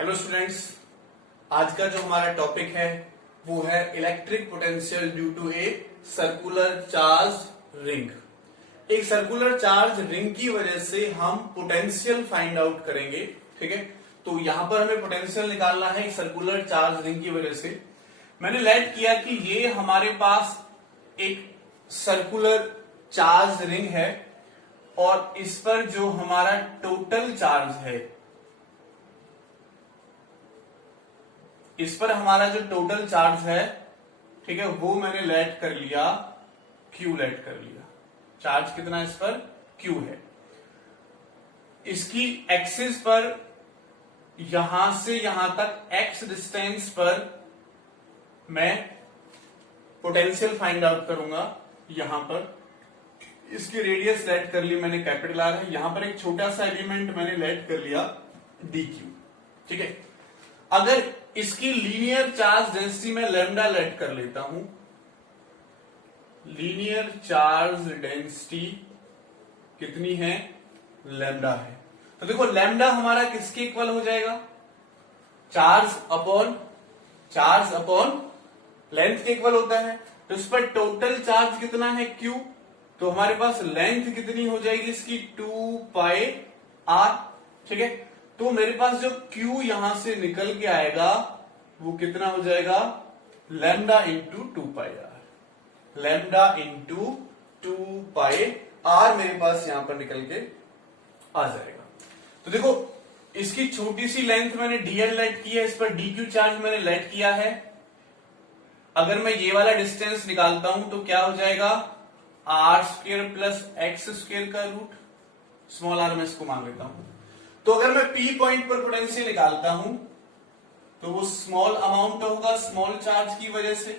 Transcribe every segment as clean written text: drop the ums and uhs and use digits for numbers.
Hello students, आज का जो हमारा टॉपिक है वो है electric potential due to a circular charge ring. एक सर्कुलर चार्ज रिंग की वजह से हम पोटेंशियल फाइंड आउट करेंगे। ठीक है, तो यहां पर हमें पोटेंशियल निकालना है एक सर्कुलर चार्ज रिंग की वजह से। मैंने लेट किया कि ये हमारे पास एक सर्कुलर चार्ज रिंग है और इस पर जो हमारा टोटल चार्ज है, इस पर हमारा जो टोटल चार्ज है, ठीक है, वो मैंने लेट कर लिया Q लेट कर लिया। चार्ज कितना इस पर Q है। इसकी एक्सिस पर यहां से यहां तक x डिस्टेंस पर मैं पोटेंशियल फाइंड आउट करूंगा। यहां पर इसकी रेडियस लेट कर ली मैंने, कैपिटल आर है। यहां पर एक छोटा सा एलिमेंट मैंने लेट कर लिया dq। ठीक है, अगर इसकी लीनियर चार्ज डेंसिटी में लैम्डा लेट कर लेता हूं, लीनियर चार्ज डेंसिटी कितनी है, लैम्डा है। तो देखो लैम्डा हमारा किसके इक्वल हो जाएगा, चार्ज अपॉन लेंथ के इक्वल होता है। तो इस पर टोटल चार्ज कितना है Q, तो हमारे पास लेंथ कितनी हो जाएगी इसकी 2 पाई r। ठीक है, तो मेरे पास जो Q यहां से निकल के आएगा वो कितना हो जाएगा, lambda into 2 pi r. Lambda into 2 pi r मेरे पास यहां पर निकल के आ जाएगा। तो देखो इसकी छोटी सी लेंथ मैंने dl लेट की है, इस पर dq चार्ज मैंने लेट किया है। अगर मैं ये वाला डिस्टेंस निकालता हूं तो क्या हो जाएगा, r square plus x square का रूट, स्मॉल आर में इसको मान लेता हूं। तो अगर मैं P पॉइंट पर पोटेंशियल निकालता हूं तो वो स्मॉल अमाउंट होगा स्मॉल चार्ज की वजह से।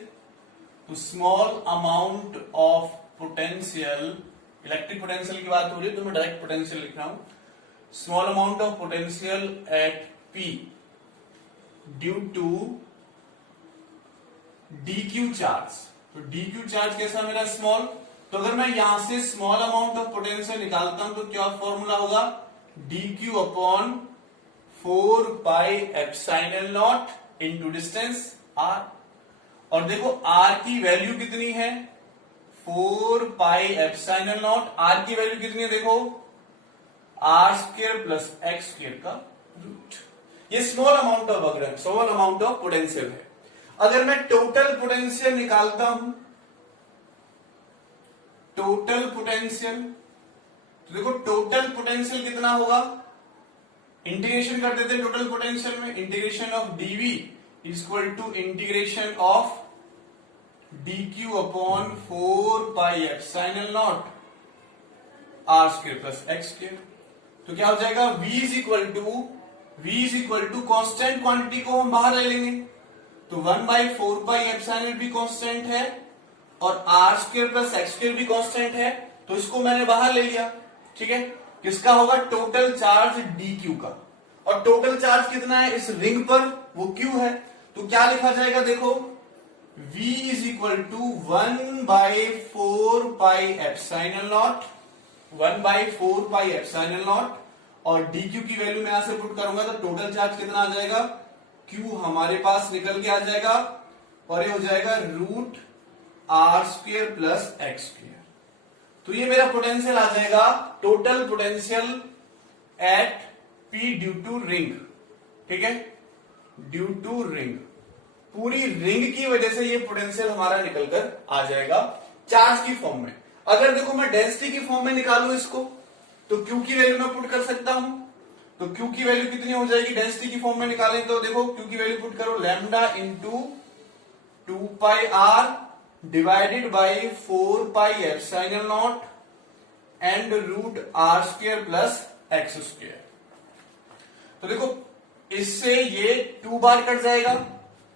तो small amount of potential, electric potential की बात हो रही है तो मैं डायरेक्ट पोटेंशियल लिख रहा हूं। Small amount of potential at P due to dq charge. तो dq चार्ज कैसा मेरा स्मॉल, तो अगर मैं यहां से स्मॉल अमाउंट ऑफ पोटेंशियल निकालता हूं तो क्या फॉर्मूला होगा, dq upon 4 pi epsilon not into distance r। और देखो r की वैल्यू कितनी है, 4 पाई एप्सिलॉन नॉट। r की वैल्यू कितनी है, देखो r square plus x square का रूट। ये स्मॉल अमाउंट ऑफ पोटेंशियल है। अगर मैं टोटल पोटेंशियल निकालता हूं, टोटल पोटेंशियल, तो देखो टोटल पोटेंशियल कितना होगा, इंटीग्रेशन कर देते हैं टोटल पोटेंशियल में। Integration of dv equal to integration of dq upon 4 pi epsilon naught r square plus x square. तो क्या हो जाएगा, v is equal to constant quantity को हम बाहर ले लेंगे तो 1/4 पाई एप्सिलॉन भी कांस्टेंट है और r square plus x square भी कांस्टेंट है, तो इसको मैंने बाहर ले लिया। ठीक है, किसका होगा, टोटल चार्ज dq का। और टोटल चार्ज कितना है इस रिंग पर, वो q है। तो क्या लिखा जाएगा, देखो v is equal to 1/4 pi epsilon naught, 1/4 pi epsilon naught, और dq की वैल्यू मैं यहां से पुट करूंगा तो टोटल चार्ज कितना आ जाएगा, q हमारे पास निकल के आ जाएगा और ये हो जाएगा root r square plus x square. तो ये मेरा पोटेंशियल आ जाएगा, total potential at P due to ring. ठीक है, ड्यू टू रिंग, पूरी रिंग की वजह से ये पोटेंशियल हमारा निकलकर आ जाएगा चार्ज की फॉर्म में। अगर देखो मैं डेंसिटी की फॉर्म में निकालू इसको तो Q की वैल्यू मैं पुट कर सकता हूं। तो Q की वैल्यू कितनी हो जाएगी, डेंसिटी की फॉर्म में निकालें तो देखो Q की वैल्यू पुट करो, lambda into 2 pi r divided by 4 pi epsilon naught and root r square plus x square. तो देखो इससे ये 2 बार कट जाएगा,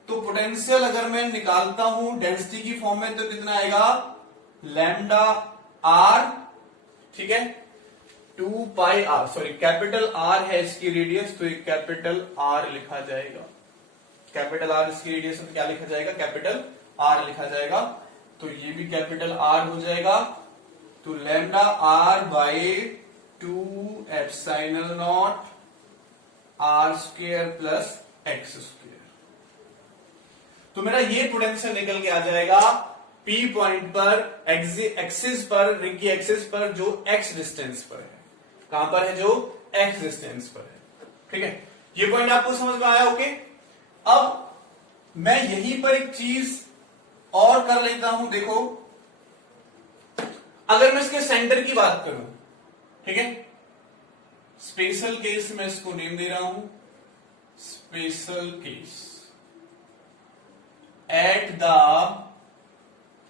तो पोटेंशियल अगर मैं निकालता हूं डेंसिटी की फॉर्म में तो कितना आएगा, लैम्डा r, ठीक है, 2 pi r, sorry capital R है इसकी रेडियस तो एक कैपिटल R लिखा जाएगा। कैपिटल R इसकी रेडियस तो क्या लिखा जाएगा, कैपिटल R लिखा जाएगा। तो ये भी कैपिटल R हो जाएगा। तो lambda R by 2 epsilon naught r square plus x square. तो मेरा ये पोटेंशियल निकल के आ जाएगा पी पॉइंट पर, एक्सिस पर, रिंग की एक्सिस पर जो एक्स डिस्टेंस पर है। कहां पर है? जो एक्स डिस्टेंस पर है। ठीक है, ये पॉइंट आपको समझ में आया? ओके। अब मैं यहीं पर एक चीज और कर लेता हूं। देखो, अगर मैं इसके सेंटर की बात करूं, ठीक है, स्पेशल केस में इसको नेम दे रहा हूं special case, eight the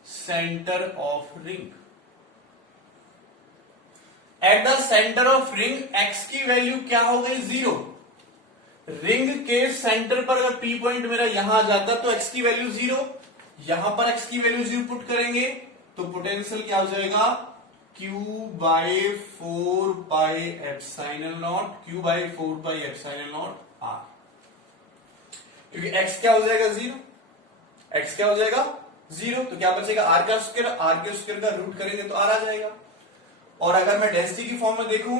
centre of ring. Eight the centre of ring x की वैल्यू क्या हो गई? 0। रिंग के सेंटर पर अगर पी पॉइंट मेरा यहां आ जाता तो एक्स की वैल्यू 0, यहां पर एक्स की वैल्यू 0 पुट करेंगे तो पोटेंशियल क्या हो जाएगा? Q by 4 pi epsilon not, Q by 4 pi epsilon naught R। क्योंकि x क्या हो जाएगा? 0। x क्या हो जाएगा? 0। तो क्या बचेगा? R का स्क्वायर, R के स्क्वायर का रूट करेंगे तो R आ जाएगा। और अगर मैं डेंसिटी की फॉर्म में देखूं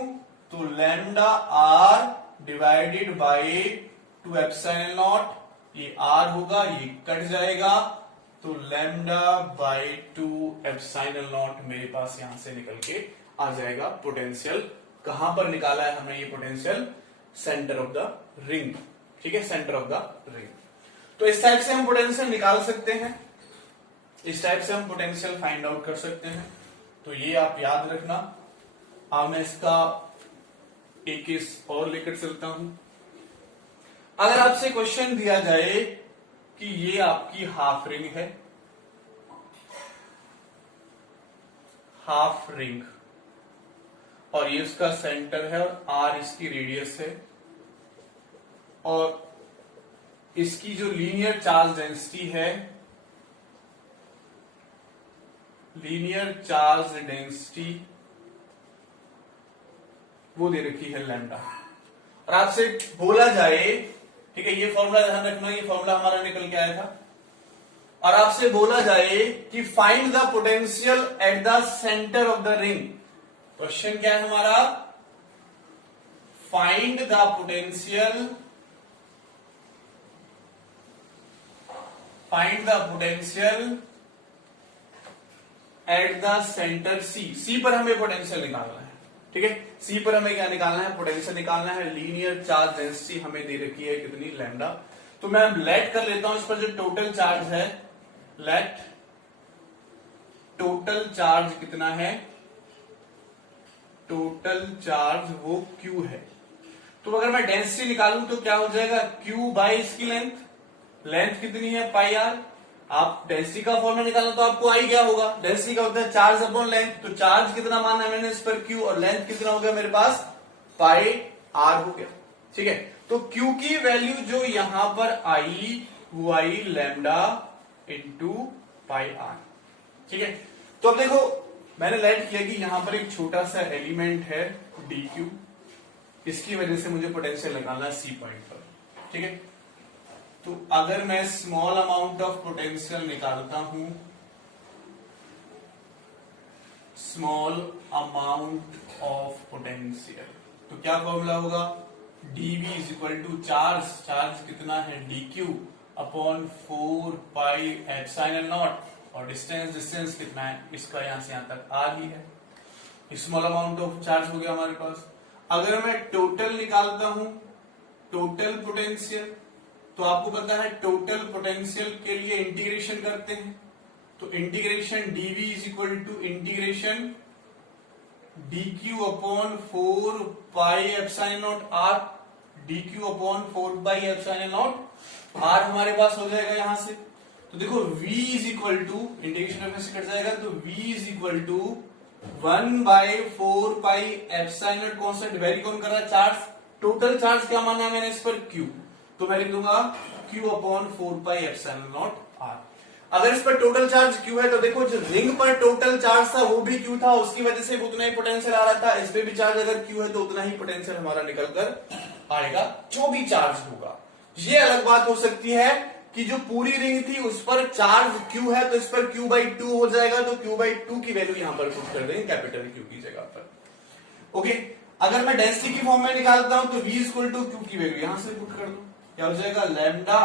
तो lambda R divided by 2 epsilon not, ये R होगा, ये कट जाएगा, तो लैम्डा बाई 2 एप्सिलॉन नॉट मेरे पास यहां से निकल के आ जाएगा। पोटेंशियल कहां पर निकाला है हमने? ये potential centre of the ring. ठीक है, सेंटर ऑफ द रिंग। तो इस टाइप से हम पोटेंशियल निकाल सकते हैं, इस टाइप से हम पोटेंशियल फाइंड आउट कर सकते हैं। तो ये आप याद रखना। अब मैं इसका एक केस और लेकर चलता हूं। अगर आपसे क्वेश्चन दिया जाए कि ये आपकी हाफ रिंग है, हाफ रिंग, और ये इसका सेंटर है और आर इसकी रेडियस है, और इसकी जो लीनियर चार्ज डेंसिटी है, लीनियर चार्ज डेंसिटी वो दे रखी है लैम्डा, और आपसे बोला जाए, ठीक है, ये फॉर्मूला ध्यान रखना, ये फॉर्मूला हमारा निकल के आया था, और आपसे बोला जाए कि find the potential at the centre of the ring. Question क्या है हमारा? Find the potential, find the potential at the centre C. C पर हमें पोटेंशियल निकालना है। ठीक है, सी पर हमें क्या निकालना है? पोटेंशियल निकालना है। लीनियर चार्ज डेंसिटी हमें दे रखी है कितनी? लैम्डा। तो मैं लेट कर लेता हूं इस पर जो टोटल चार्ज है, लेट टोटल चार्ज कितना है? टोटल चार्ज वो Q है। तो अगर मैं डेंसिटी निकालूं तो क्या हो जाएगा? Q बाई इसकी लेंथ, लेंथ कितनी है? पाई आर। आप डेंसिटी का फॉर्मूला निकालना तो आपको आ ही गया होगा। डेंसिटी का होता है चार्ज अपॉन लेंथ, तो चार्ज कितना माना है मैंने इस पर? Q, और लेंथ कितना हो गया मेरे पास? पाई आर हो गया। ठीक है, तो Q की वैल्यू जो यहां पर आई वो आई लैम्डा इंटू पाई आर। ठीक है, तो अब देखो मैंने लेट किया कि यहां पर एक छोटा सा एलिमेंट है dq, इसकी वजह से मुझे पोटेंशियल निकालना है सी पॉइंट पर। ठीक है, तो अगर मैं स्मॉल अमाउंट ऑफ पोटेंशियल निकालता हूं, स्मॉल अमाउंट ऑफ पोटेंशियल, तो क्या फॉर्मूला होगा? dv is equal to charge, charge कितना है? dq upon 4 pi epsilon naught, और डिस्टेंस, डिस्टेंस कितना है? इसका यहां से यहां तक आर ही है। स्मॉल अमाउंट ऑफ चार्ज हो गया हमारे पास। अगर मैं टोटल निकालता हूं, टोटल पोटेंशियल, तो आपको पता है टोटल पोटेंशियल के लिए इंटीग्रेशन करते हैं, तो integration dv is equal to integration dq upon 4 pi epsilon naught r, dq upon 4 pi epsilon naught r हमारे पास हो जाएगा यहां से। तो देखो v is equal to, integration में से कट जाएगा, तो v is equal to 1 by 4 pi epsilon naught, कौन सा डिवाइड कौन कर रहा है? चार्ज। टोटल चार्ज क्या माना है मैंने इस पर? Q, तो मैं लिख दूंगा Q upon 4 pi epsilon naught R। अगर इस पर टोटल चार्ज Q है तो देखो जो रिंग पर टोटल चार्ज था वो भी Q था, उसकी वजह से उतना ही पोटेंशियल आ रहा था। इस पे भी चार्ज अगर Q है तो उतना ही पोटेंशियल हमारा निकल कर आएगा जो भी चार्ज होगा। ये अलग बात हो सकती है कि जो पूरी रिंग थी उस पर चार्ज Q है तो इस पर Q बाई 2 हो जाएगा, तो Q बाई 2 की वैल्यू यहां पर पुट कर देंगे कैपिटल Q की जगह पर। ओके, अगर मैं डेंसिटी की फॉर्म में निकालता हूं तो v इक्वल टू क्यू की वैल्यू यहां से पुट कर दो, क्या हो जाएगा lambda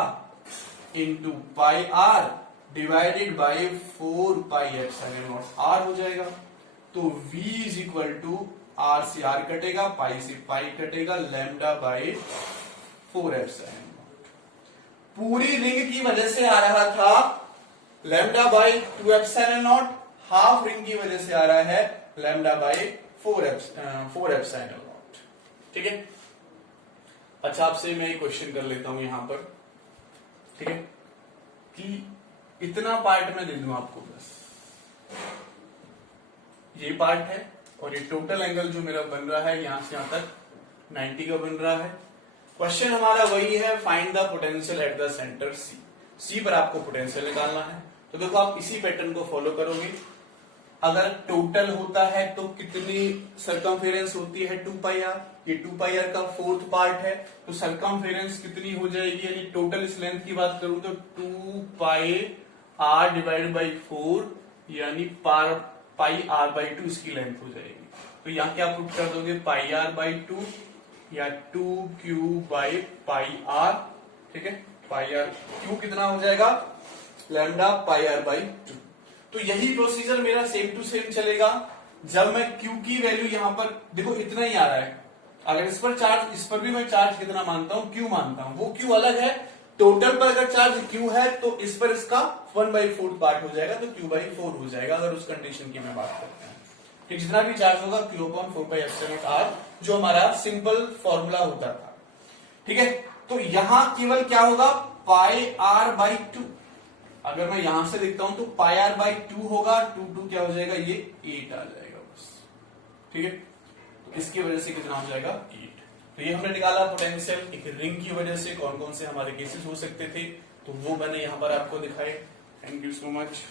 into pi r divided by 4 pi epsilon naught r हो जाएगा। तो v is equal to r से आर कटेगा, पाई से पाई कटेगा, लैम्डा बाई 4 एप्सिलॉन नॉट। पूरी रिंग की वजह से आ रहा था lambda by 2 epsilon naught, half ring की वजह से आ रहा है लैम्डा बाई 4 एप्सिलॉन नॉट। ठीक है। अच्छा, आपसे मैं एक क्वेश्चन कर लेता हूं यहां पर, ठीक है, कि इतना पार्ट मैं दे दूं आपको, बस ये पार्ट है और ये टोटल एंगल जो मेरा बन रहा है यहां से यहां तक 90 का बन रहा है। क्वेश्चन हमारा वही है, find the potential at the centre C. C पर आपको पोटेंशियल निकालना है। तो देखो आप इसी पैटर्न को फॉलो करोगे। अगर टोटल होता है तो कितनी सरकमफेरेंस होती है 2 पाई आर, ये 2 पाई आर का फोर्थ पार्ट है, तो सरकमफेरेंस कितनी हो जाएगी, यानी टोटल इस लेंथ की बात करूं तो 2 पाई आर डिवाइडेड बाई 4 यानी पाई आर बाई 2 इसकी लेंथ हो जाएगी। तो यहां क्या पुट कर दोगे, पाई आर बाई 2 या 2 क्यू बाई पाई आर। ठीक है, पाई आर क्यू कितना हो जाएगा लैम्डा पाई आर बाई 2। तो यही प्रोसीजर मेरा सेम टू सेम चलेगा। जब मैं Q की वैल्यू यहां पर देखो इतना ही आ रहा है, अगर इस पर चार्ज, इस पर भी मैं चार्ज कितना मानता हूं, Q मानता हूं, वो Q अलग है। टोटल पर अगर चार्ज Q है तो इस पर इसका 1/4 पार्ट हो जाएगा, तो Q/4 हो जाएगा अगर उस कंडीशन की मैं बात करते हैं। ठीक, जितना भी चार्ज होगा Q/4πε0r, जो हमारा सिंपल फॉर्मूला होता था। ठीक है, तो यहां केवल क्या होगा, पाई आर बाई 2। अगर मैं यहां से देखता हूं तो पाई आर बाई 2 होगा, 2 क्या हो जाएगा, ये 8 आ जाएगा बस। ठीक है, तो इसकी वजह से कितना हो जाएगा 8। तो ये हमने निकाला पोटेंशियल एक रिंग की वजह से। कौन कौन से हमारे केसेस हो सकते थे, तो वो मैंने यहां पर आपको दिखाए। Thank you so much.